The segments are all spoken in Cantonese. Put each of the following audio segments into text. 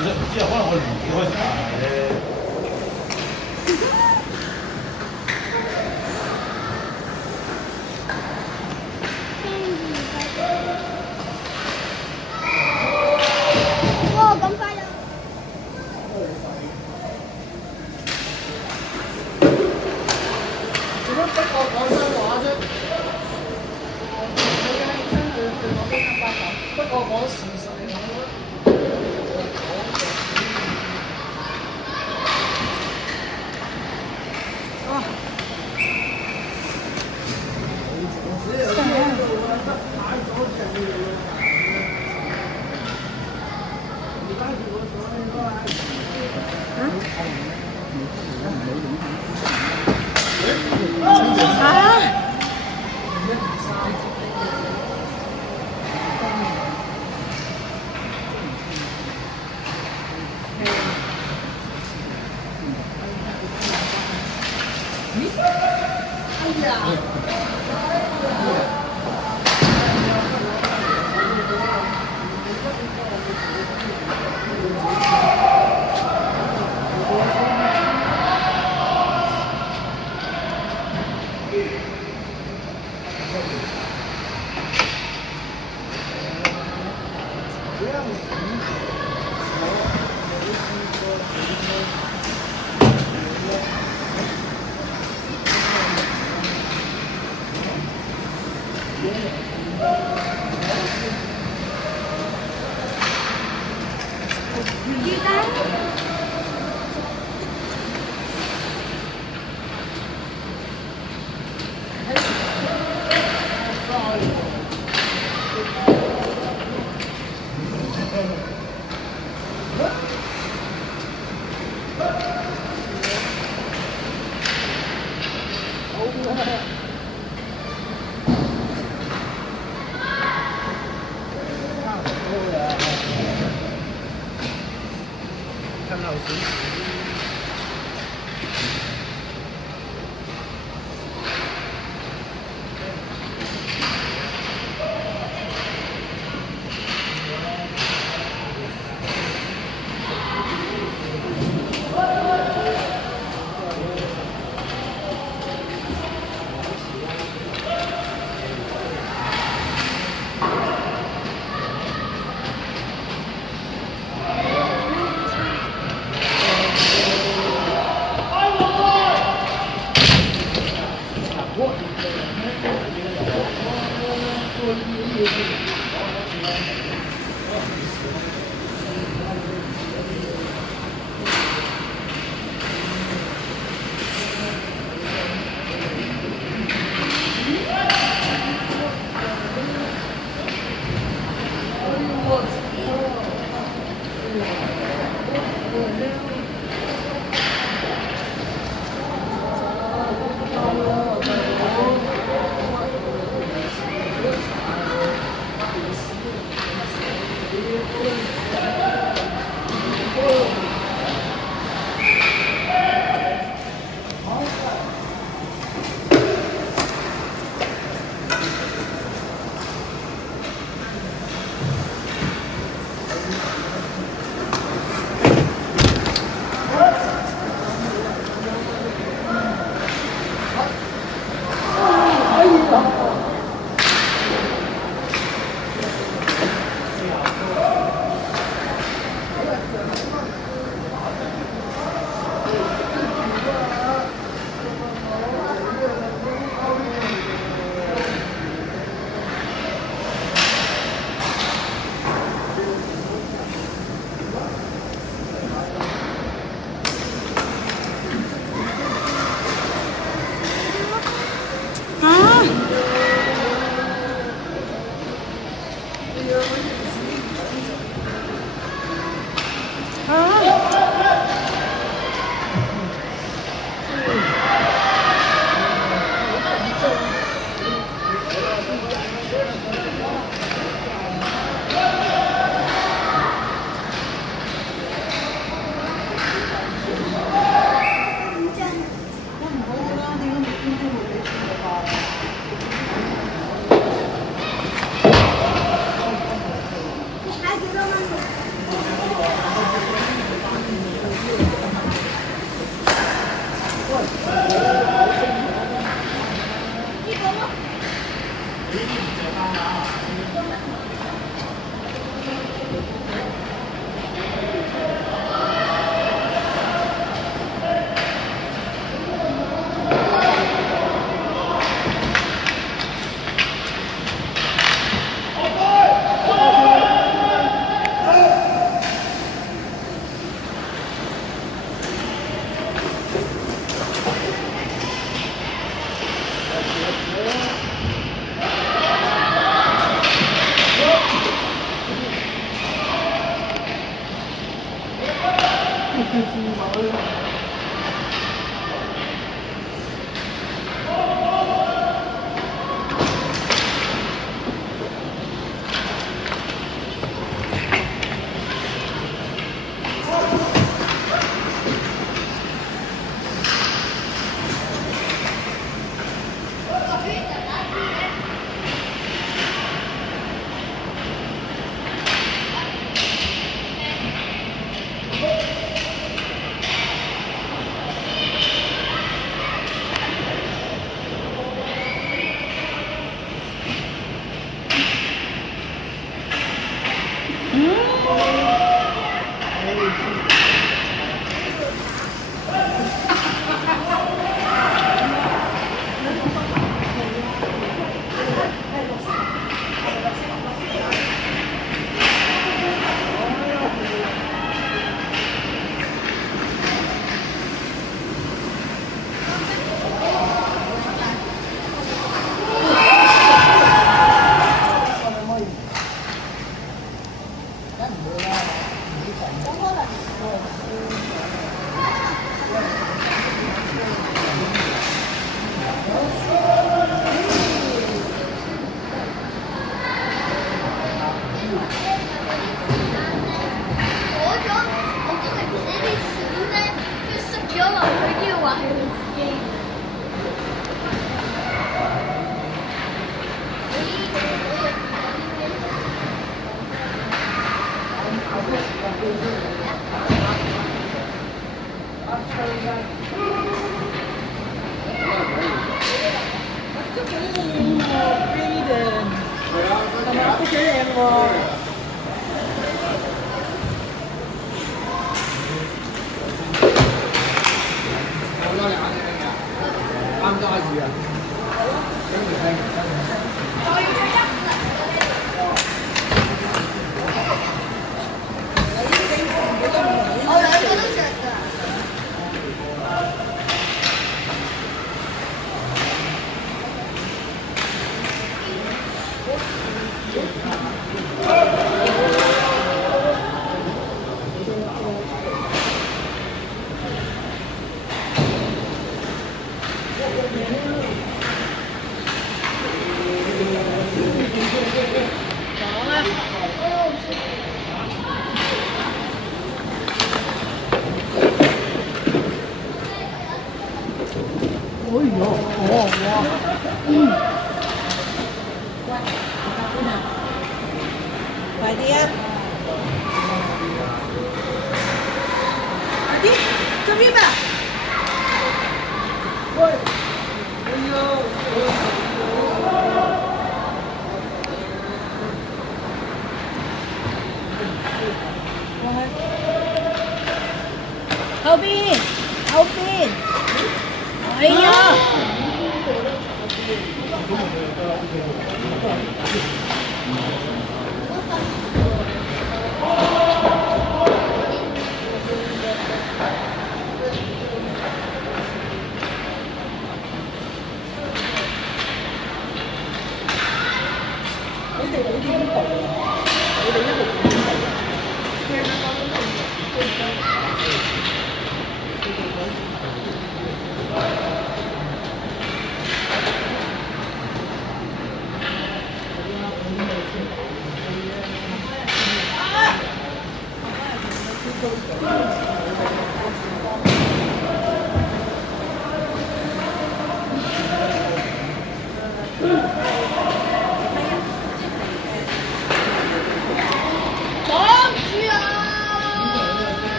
只要换我理我啥？哇，咁快啊！做乜逼我講真話啫？逼我講事實嚟講啦。看到谁？你猜几个吗？一个吗？快啲啊！快啲，做咩吧？後邊，後邊。哎呀！王局啊！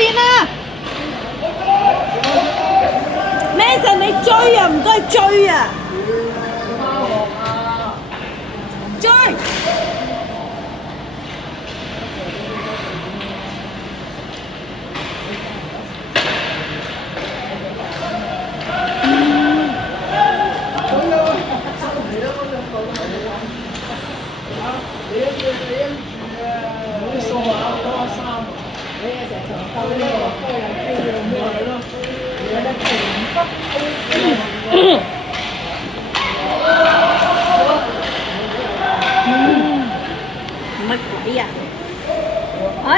邊啊！Mason 你追啊，唔該追啊！追！乜鬼啊？哎！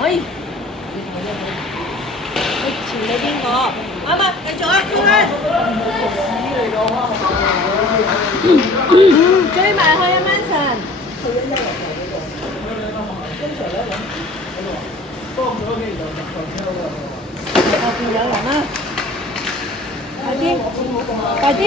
哎！你前你邊個？啱啊，繼續啊，跳啊！追埋去啊，Manson！後邊有人啦，快啲，快啲！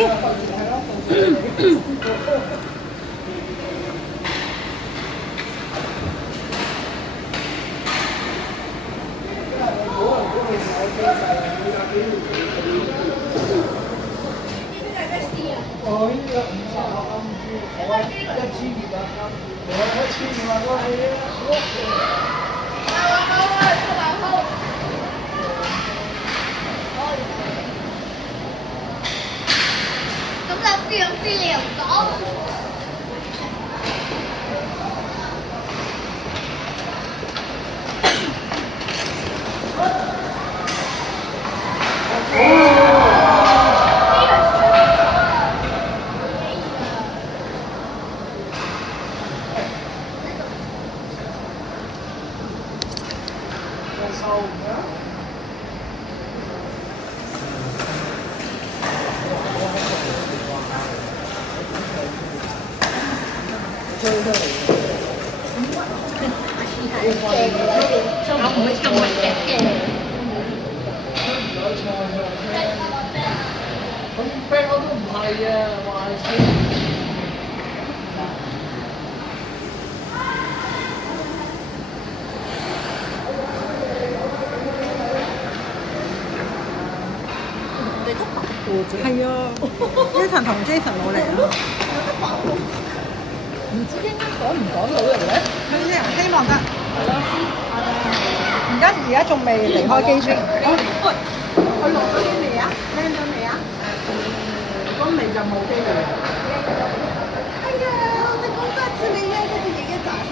咁就資料講。係啊，Jason 同 Jason 攞嚟啊！唔知應該講唔講到嚟咧？佢啲人希望得。係咯。而家仲未離開機先。佢落咗機未啊？land咗未啊？都未就冇機會。哎呀，我哋講多次你咧，跟住影一紮相。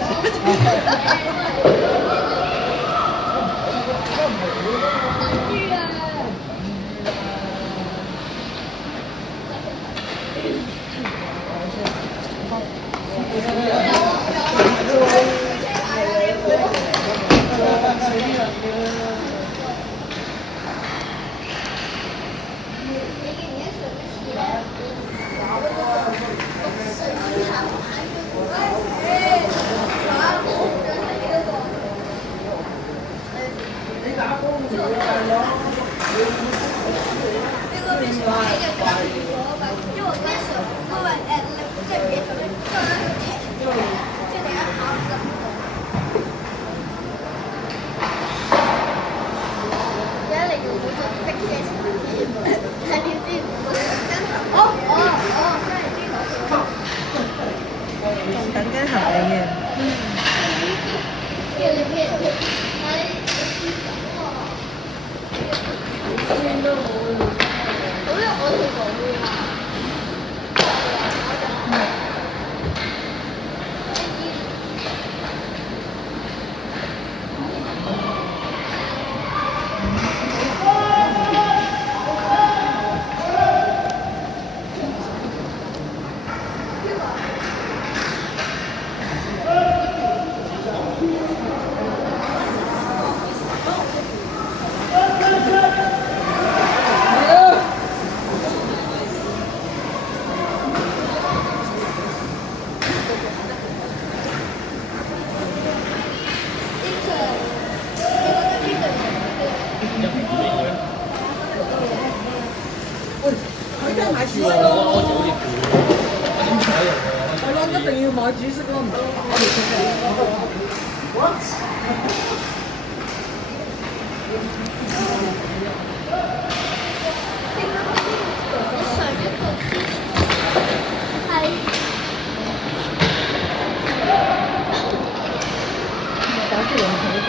等緊行李嘅。買書咯，我點睇啊？一定要買紫色咯，唔得咯。What？上一個係搞出嚟睇先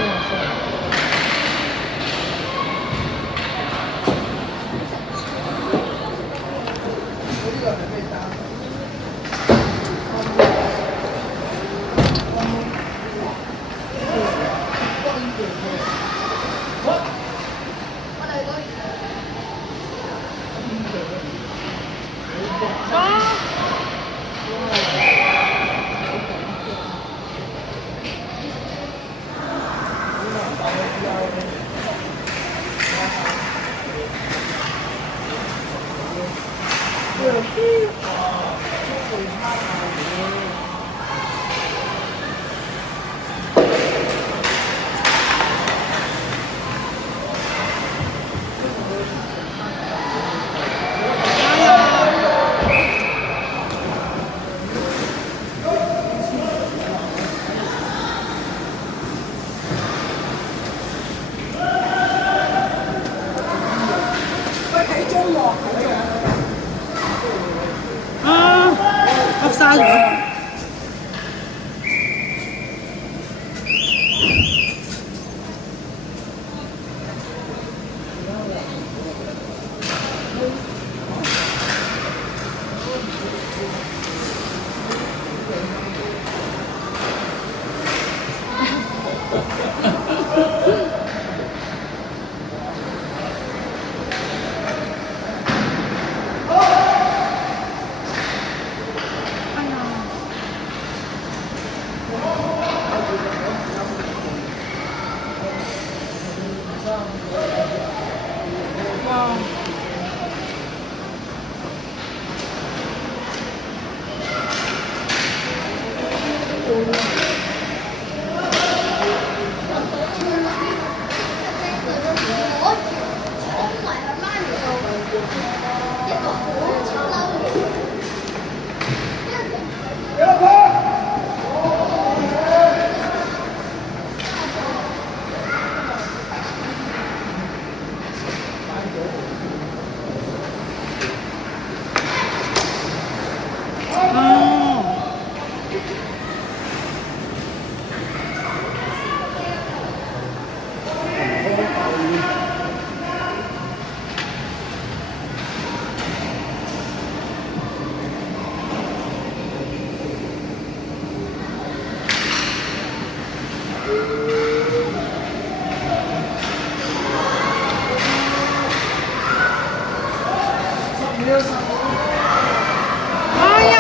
啊！噏晒咗。哎呀！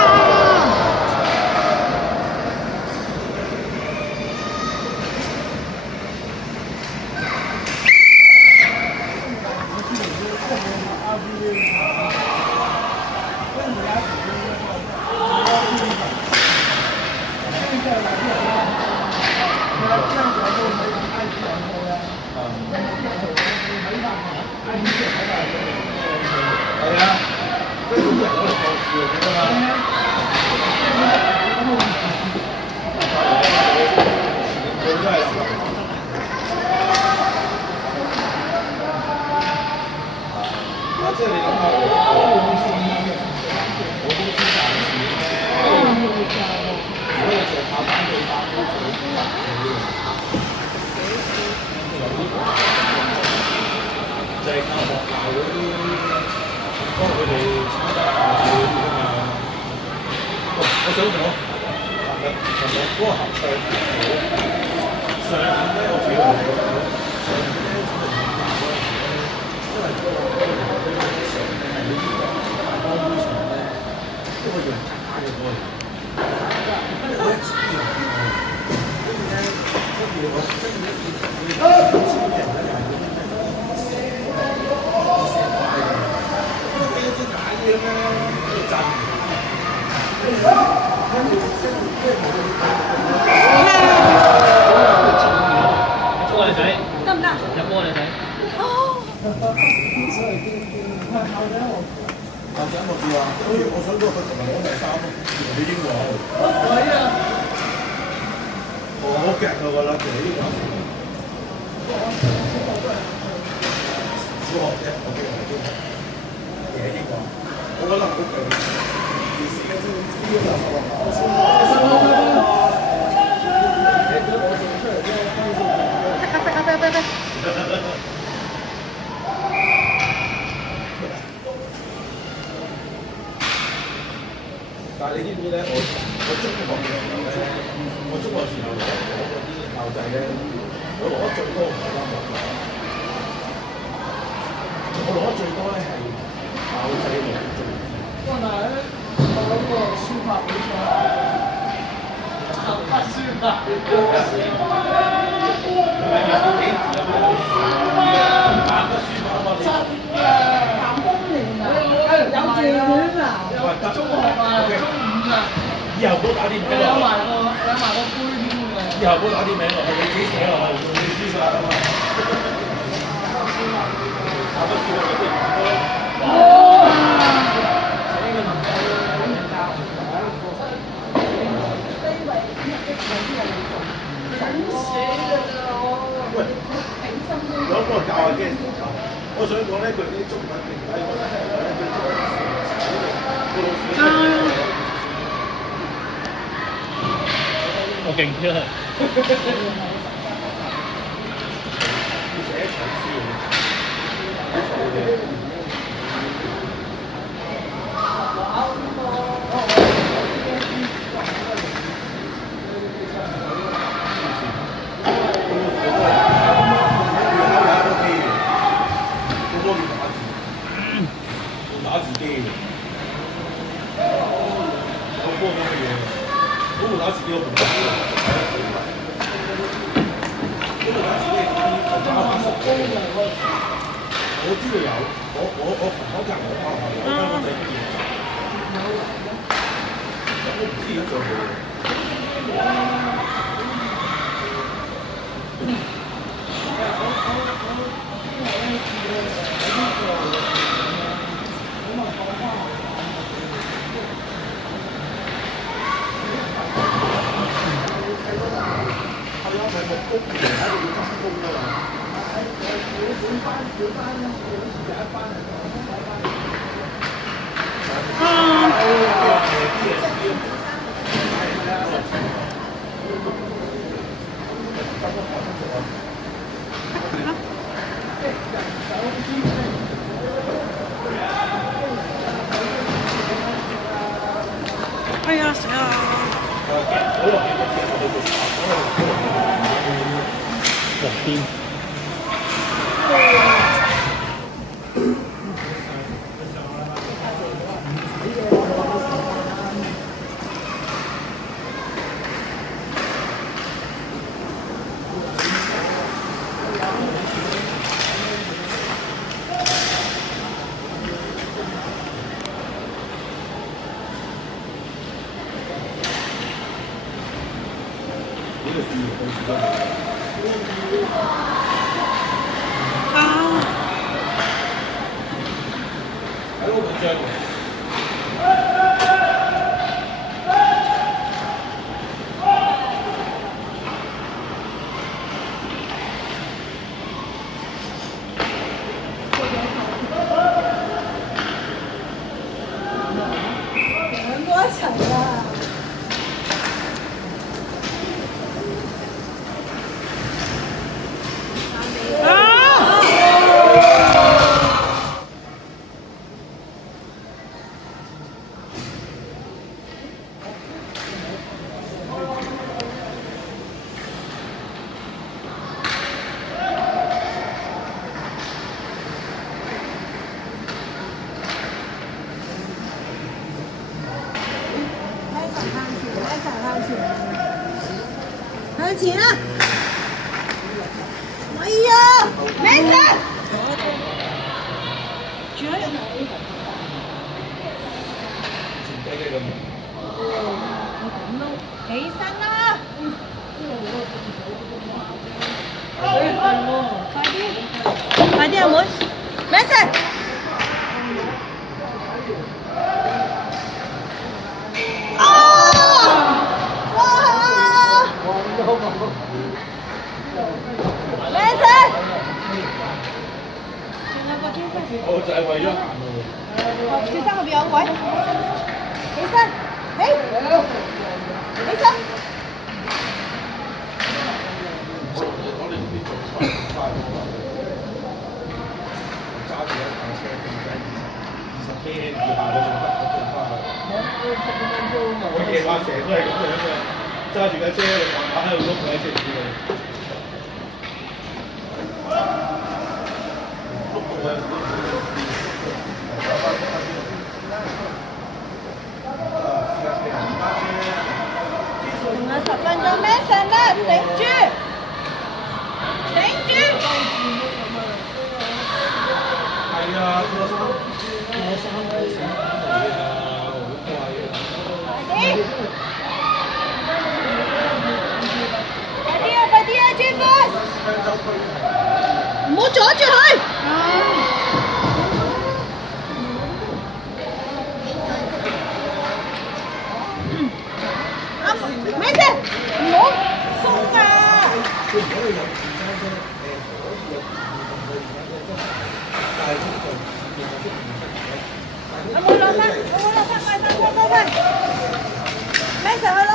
即係你諗下，我公司賺錢咧，如果你做跑單對單都做就係靠學校嗰啲，幫佢哋參加學校嗰啲啊嘛。我想講，琴日嗰個合唱團上午咧，我主要係上午咧，因為嗰個上午係呢個大波杯場咧，嗰個用卡嘅嗰個，跟住我一知嘅，跟住咧，跟住我跟住咧，佢哋知嘅人咧係嗰啲咩？咁樣喺度震，波你睇得唔得？入波你睇。哦。個字啊，所以我想講佢同埋講第三咯，你英國。係啊，我好勁佢覺得佢呢個小學啫，我記得係嘢英國，我覺得好勁。電視嘅呢個但係你知唔知咧？我中學嘅時候咧，我中學時候攞嗰啲校際咧，我攞得最多唔係音樂嘅，我攞得最多咧係校際攞最多。不過但係咧，我嗰個書法比賽，書法比中學啊，中五啊，以後唔好打啲名落去。有埋個杯添嘅。以後唔好打啲名落去，你自己寫落去，你書法啊嘛。打筆書法嗰啲唔多。喂，有個教下嘅，我想講咧，佢啲中文定體，我覺得係咧，佢中文我勁啲啦。寫長書打字機嘅，有科咁嘅嘢，嗰部打字機我唔得。嗰部打字機我知道有，我朋友隔離學校有間公仔機，我唔知而家仲有冇。哎呀死啦！入邊。兩個一齊啊！向前啊！哎呀，咩事？住喺入面。起身啦！快啲！快啲啊妹！咩事？我就係為咗行路。小心後邊有位，起身，起，起身。我哋呢啲做快快過啦，揸住一架車定計20 K 以下嘅仲得，我做翻去。我夜晚成日都係咁樣嘅，揸住架車慢慢喺度碌喺車度。仲有10分鐘，Mason 啦，頂住，頂住。係啊，過三個小時嚟啊，好貴啊！快啲！快啲啊！快啲啊 ，Jeffers！唔好阻住佢。Mason，唔好鬆啊！我冇攞翻，快！Mason 去攞，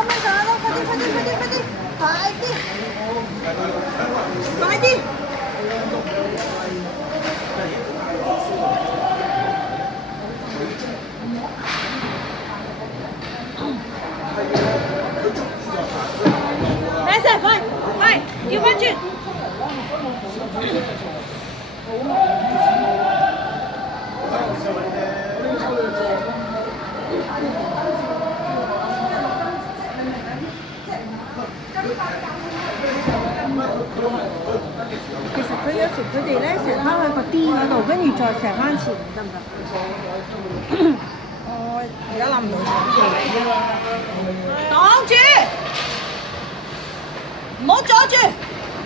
快啲！Mason，快，調翻轉。其實佢有時佢哋咧成翻去個 D 嗰度，跟住再成翻前，得唔得？我而家諗唔到。擋住！唔好阻住！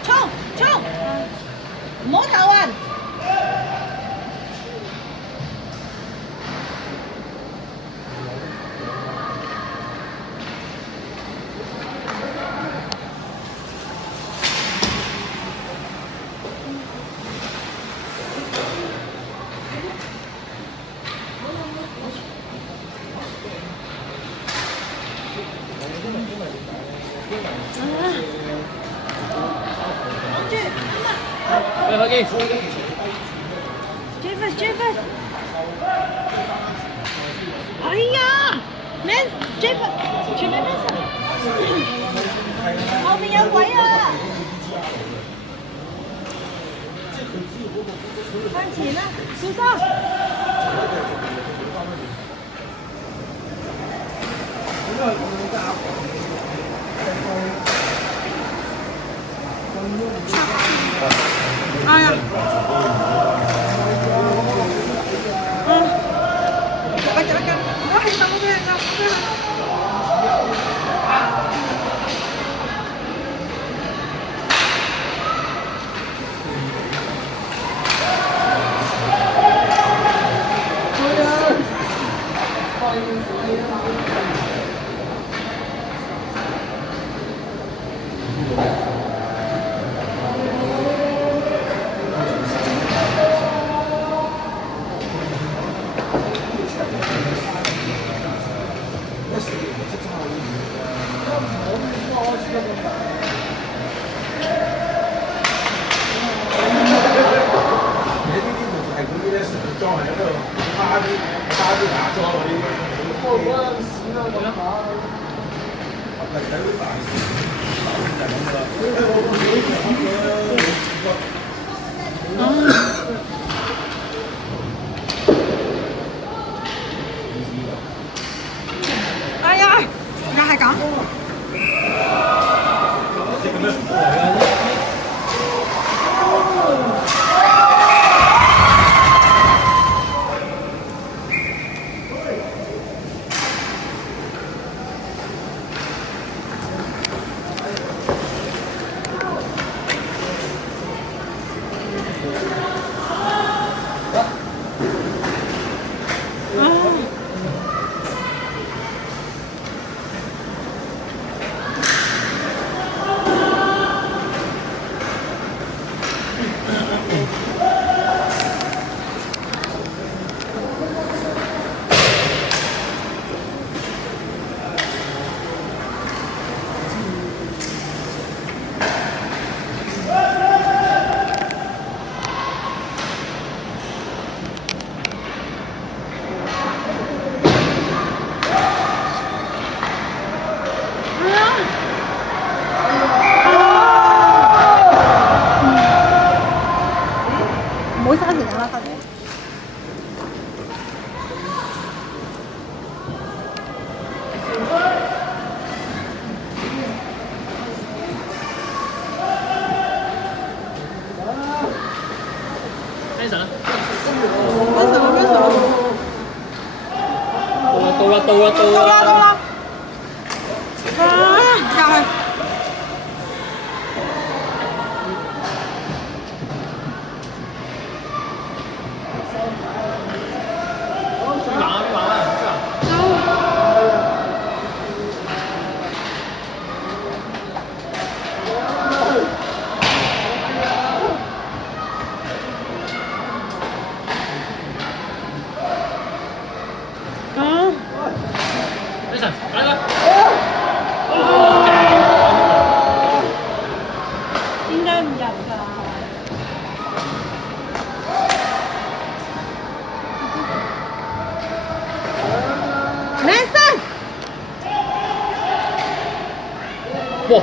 衝！唔好頭暈！俾開機。Jeffers！ 哎呀 ，Jeffers， 前面 Mason， 後面有位啊！向前啦，小心！哎呀！哎呀，又係咁。啊到到啦到啊！啦。啊，下去。邊玩啊邊玩啊！邊玩？啊， Jason，來啦！點解唔入㗎？Mason，哇！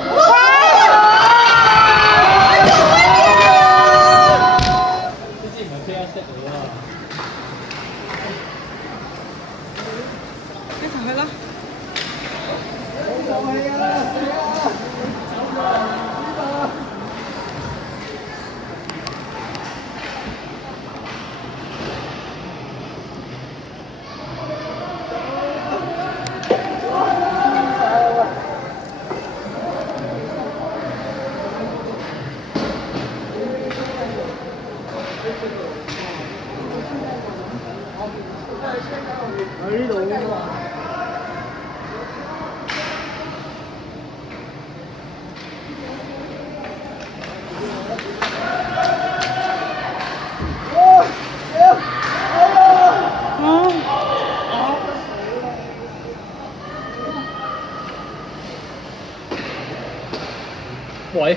呢支唔係 PS 嚟㗎。一齊去啦！喺呢度㗎嘛。喂！